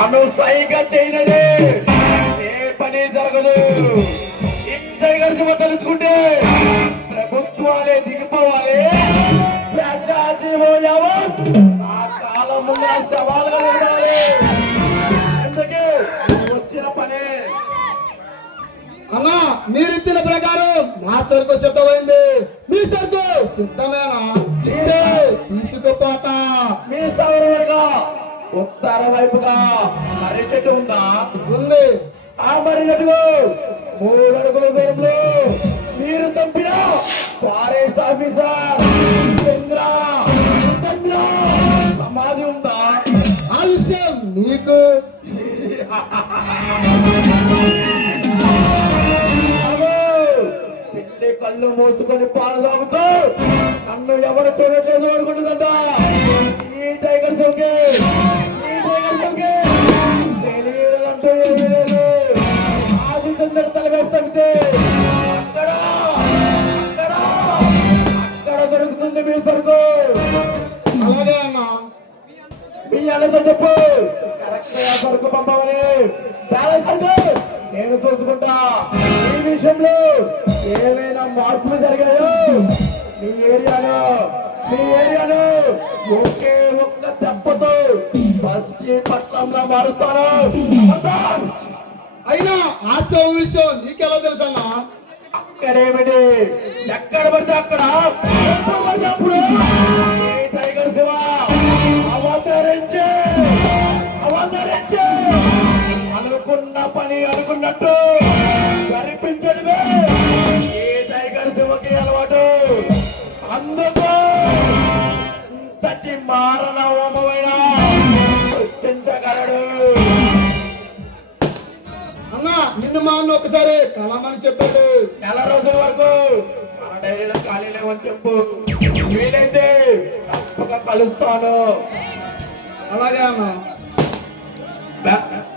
అను సైగా చేయనదే. ఏ పని జరగదు. ఇంత కలిసి తెలుసుకుంటే ప్రభుత్వాలే దిగిపోవాలి. ప్రజాజీవం యావత్ ఆ కాలం ముందు సవాలుగా ఉండాలి వచ్చిన పనే. అన్నా మీరిచ్చిన ప్రకారం నా సరుకు సిద్ధమైంది. మీ సరుకు సిద్ధమేనా? ఇస్తే తీసుకుపోతా. మీ స్థావరగా ఉత్తర వైపుగా మర్రి చెట్టు ఉందా? ఉంది. ఆ మర్రి చెట్టుకు మూడు అడుగుల దూరంలో మీరు చంపిన ఫారెస్ట్ ఆఫీసర్ చంద్ర. చంద్ర సమాధి ఉందా? ఆ విషయం నీకు పిల్లి కళ్ళు మూసుకొని పాలు తాగుతూ నన్ను ఎవరు చూడట్లేదు అనుకుంటుందంట ఈ టైగర్ చౌకే తగ్గితే అక్కడ! అక్కడ! అక్కడ దొరుకుతుంది మీ సరుకు! అలాగే అన్నా. మీ అన్నతో చెప్పు. కరెక్ట్ సరుకు పంపమని అంటే నేను చూసుకుంటా. ఈ విషయంలో ఏమైనా మార్పులు జరిగాయో? మీ ఏరియాలో మీ ఏరియాలో ఒకే ఒక్క దెబ్బతో బస్కి పట్లంగా మారుస్తాను! అయినా ఆశ విషయం నీకెలా తెలుసు అన్న? అక్కడేమిటి ఎక్కడ పడితే అక్కడ. ఎప్పుడు పడితే టైగర్ శివ? అవతరించే అవతరించే అనుకున్న పని అనుకున్నట్టు కనిపించడమే ఏ టైగర్ శివకి అలవాటు? అందుకు. ఇంతటి మారణ హోమమైన సృష్టించగలడు. నిన్ను మా అన్న ఒకసారి కలమని చెప్పాడు. నెల రోజుల వరకు మన డైరీలో ఖాళీ లేవని చెప్పు. వీలైతే తప్పక కలుస్తాను. అలాగే అన్నా. బ్యా-